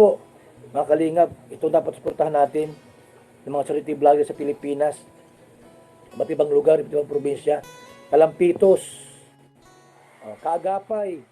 po, mga kalingap, ito dapat suportahan natin ng mga charity vlogger sa Pilipinas, iba't ibang lugar, iba't ibang probinsya, Kalampitos, Kaagapay.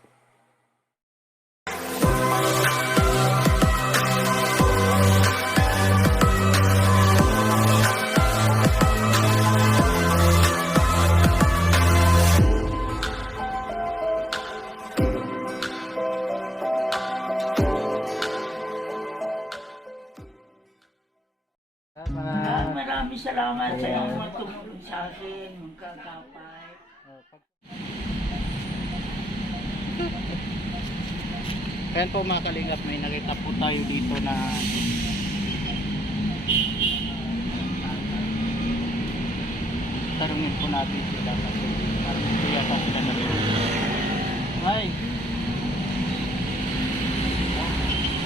Maraming salamat sa iyong tumulong sa akin, magkakapay. Ayan po mga kalingap, may nakita po tayo dito na tarungin po natin sila kasi parang hindi yata sila nalito. Ay!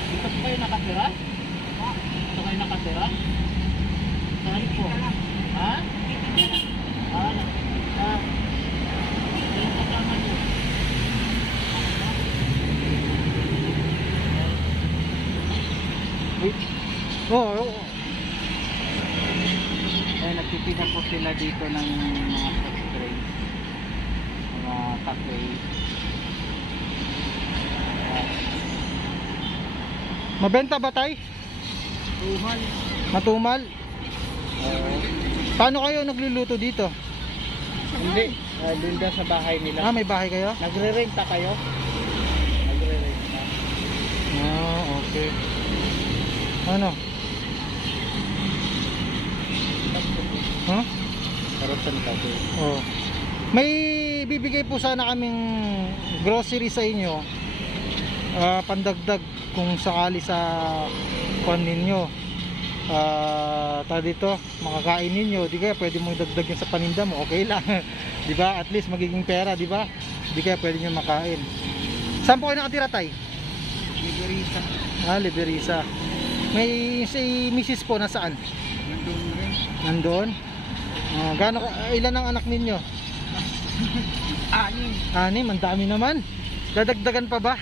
Dito po kayo nakatira? Dito kayo nakatira? Saan po? Ha? Yung kasama nyo? Oo. Ay, nagpipina po sila dito ng mga soft drinks, mga cafe. Mabenta ba tay? Tumal. Matumal? Paano kayo nagluluto dito? Hindi, doon daw sa bahay nila. Ah, may bahay kayo? Nagre-renta kayo? Nagre-renta. Ah, okay. Ano? Huh? Karotan kape. Oh. May bibigay po sana kaming grocery sa inyo. Pandagdag kung sakali sa kon ninyo. Dito makakain ninyo, di kaya pwede mo idagdag yan sa paninda mo, okay lang. Di ba? At least magiging pera, di ba? Di kaya pwede nyo makain. Saan po kayo nakatira tay? Liberisa. Ah, Liberisa. May si Mrs. po nasaan? Nandun rin. Nandun? Ilan ang anak ninyo? Anim. Anim, ang dami naman. Dadagdagan pa ba?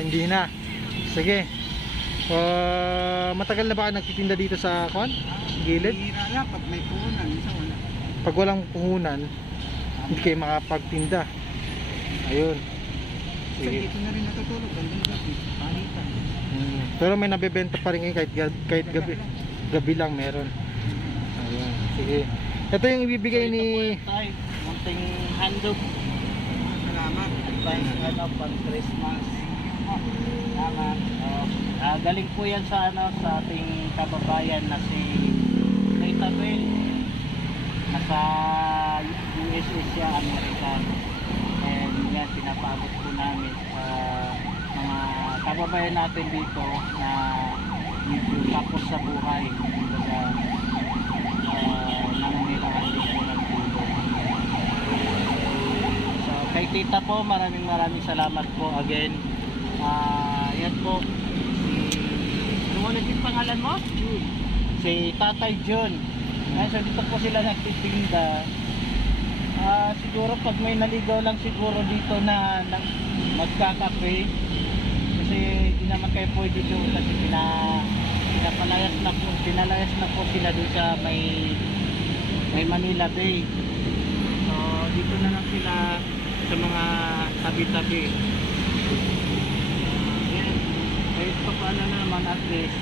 Hindi na. Sige. Matagal na ba kayo nagtitinda dito sa gilid? Hira pag may puhunan, isa wala. Pag walang puhunan, hindi kayo makapagtinda. Ayun. Sige. Dito na rin natutulog, gandang gabi, panitan. Pero may nabebenta pa rin kahit gabi lang meron. Ayun. Sige. Ito yung ibibigay ni munting handog. Salamat. Advice pang Christmas. Salamat. Galing po yan sa sa ating kababayan na si Isabel. Nasa USA siya, American. And yan, pinapaabot po namin sa mga kababayan natin dito na medyo tapos sa buhay. Kaya nangangailangan din po ng tulong. So kay tita po, maraming salamat po again. Yan po ano ulit yung pangalan mo? Si Tatay John. So dito po sila nagtitinda. Siguro pag may naligaw lang siguro dito na magkakape, kasi hindi naman kayo pwede doon kasi pinalayas na po sila doon sa may Manila Bay. So dito na lang sila sa mga tabi-tabi. Kahit pa paano naman at least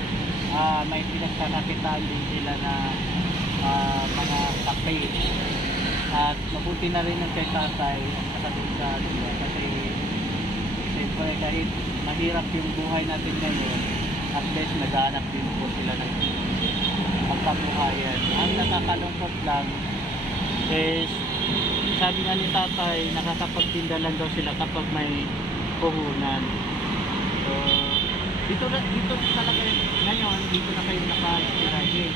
may pinagkakakitaan din sila na mga kape. At mabuti na rin ng kay tatay at sa diba? Kasi siyempre kahit mahirap yung buhay natin ngayon, at least naghahanap din po sila ng pagkabuhayan. Ang nakakalungkot lang is sabi nga ni tatay, nakakapagtinda lang daw sila kapag may puhunan. So dito talaga ngayon, dito na kayo nakatira din.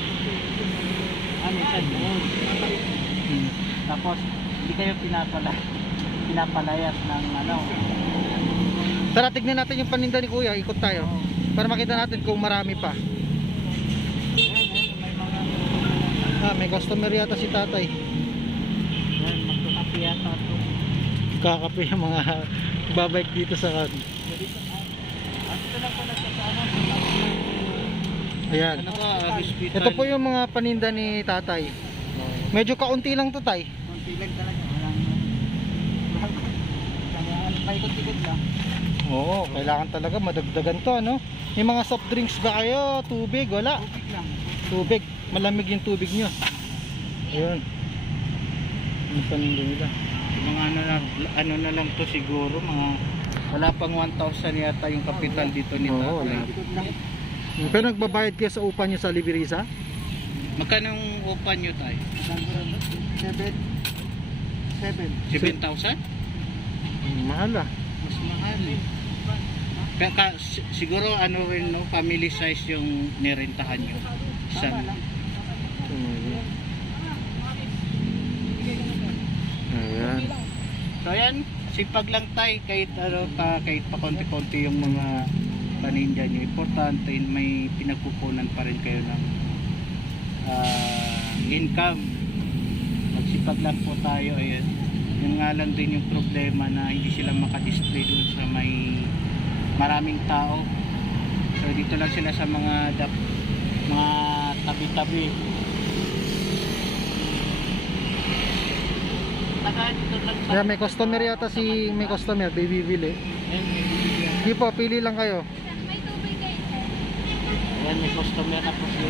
Minsan doon. Tapos hindi kayo pinapalayas ng Tara, tignan natin yung paninda ni kuya, ikot tayo para makita natin kung marami pa. May customer yata si tatay. Magkakape yata ito. Kakape yung mga babike dito sa kan. Ayan. Ano ka, hospital. Ito po yung mga paninda ni tatay. Medyo kaunti lang to, tay. Konti lang talaga. Walang paikot-ikot lang. Oo, kailangan talaga madagdagan to, ano? May mga soft drinks ba kayo? Tubig? Wala. Tubig lang. Tubig. Malamig yung tubig nyo. Ayun. Ano paninda nila? Mga ano na lang to siguro, mga wala pang 1,000 yata yung kapital dito ni Oo, tatay. wala. Ikot lang. Pero nagbabayad kayo sa upa nyo sa Liberisa? Magkano yung upa nyo tayo? 7. 7,000? Mahal ah. Mas mahal eh. Siguro ano rin no, family size yung nirentahan nyo. Tama lang. Ayan. So ayan, sipag lang tayo kahit ano pa, kahit pa konti-konti yung mga paninda nyo. Importante may pinagkukunan pa rin kayo ng income. Magsipag lang po tayo, ayan. Yun nga lang din yung problema na hindi sila makadisplay doon sa may maraming tao. So dito lang sila sa mga tabi-tabi. Dito lang sa Kaya may customer yata may customer, bibili. Hindi po, pili lang kayo. Ayan, may customer na po si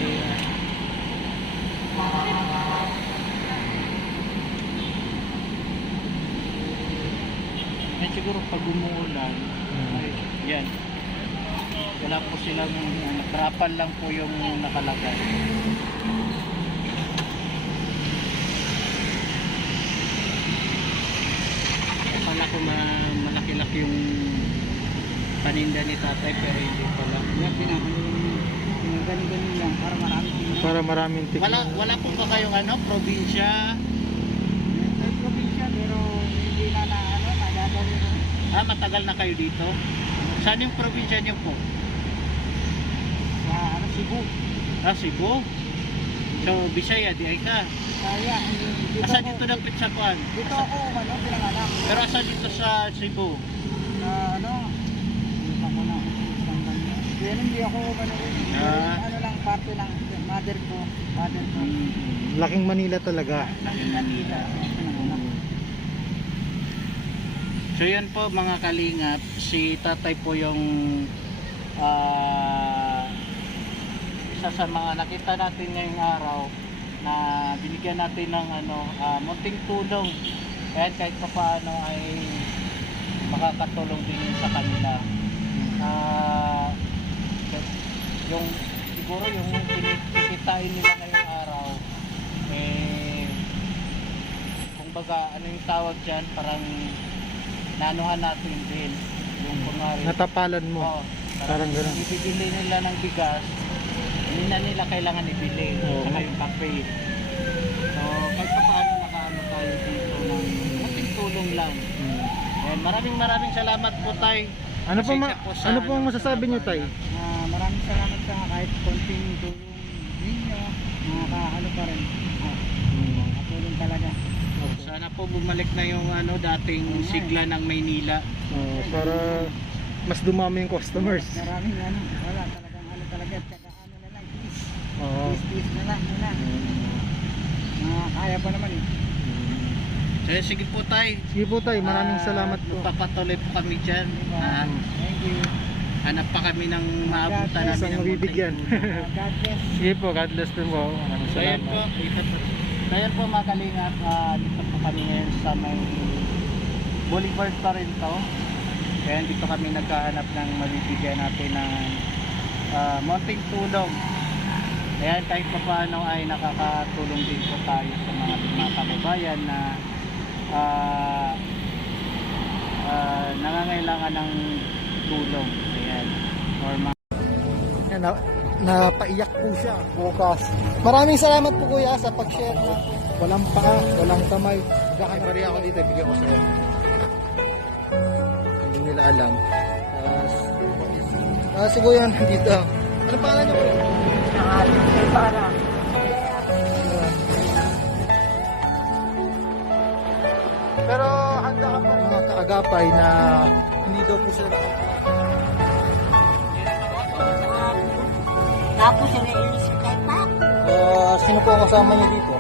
siguro pag umuulan ay, yan wala po silang natrapan lang po yung nakalagay. Akala ko malaki-laki yung paninda ni tatay pero hindi pala. Yan, yung ganun-ganun lang para marami tingnan. Para maraming tikman. Wala po ba kayong ano, probinsya? May probinsya pero hindi na nadadali na. Matagal na kayo dito? Saan yung probinsya niyo po? Sa Cebu. Cebu? So, Bisaya, di ay ka? Kaya, Asan dito ng Pitsakuan? Dito ako, pinanganak. Pero asan dito sa Cebu? Na dito ako na. Kaya hindi ako, ano lang, parte lang, mother ko. Laking Manila talaga. Naging Manila. Pinanganak. So yan po mga kalingap, si tatay po yung isa sa mga nakita natin ngayong araw na binigyan natin ng munting tulong. Kaya kahit pa paano ay makakatulong din sa kanila. Yung siguro yung kikitain nila ngayong araw kumbaga ano yung tawag dyan, parang nanuhan natin din yung kunwari Natapalan mo. Parang ganun. ibibili nila ng bigas, hindi na nila kailangan ibili. Oo. Saka yung kape. So kahit pa paano nakaano tayo dito ng munting tulong lang. And maraming salamat po tay. Ano po ano po ang masasabi niyo, tay? Maraming salamat sa kahit konting tulong ninyo. Nakakaano pa rin. Nakatulong talaga. Sana po bumalik na yung dating sigla ng Maynila. Para mas dumami yung customers. Maraming wala talagang talaga. Tsaka na lang, peace. Oo. Peace na lang, muna. Kaya pa naman eh. So, sige po tay. Sige po, tay. Maraming salamat po. Papatuloy po kami dyan. Thank you. Hanap pa kami ng maabutan namin Isang ng mabibigyan. God bless. Sige po, God bless po. Maraming So ayan po, salamat. ayan po mga kalingap, dito po kami ngayon sa may Boulevard pa rin to. Kaya dito kami nagkahanap ng mabibigyan natin ng munting tulong. Ayan, kahit pa paano ay nakakatulong din po tayo sa mga kababayan na nangangailangan ng tulong. Ayan. Or Yan, napaiyak po siya bukas. Maraming salamat po kuya sa pag-share na walang paa, walang kamay. Gakakari ako dito, bigyan ko sa'yo. Hindi nila alam. Si kuya nandito. Ano pangalan niyo? Para. Pero handa ka pa mga kaagapay na hindi daw po sila nakapala. Tapos yung nailis ko kay Paco. Sino po ang kasama niyo dito?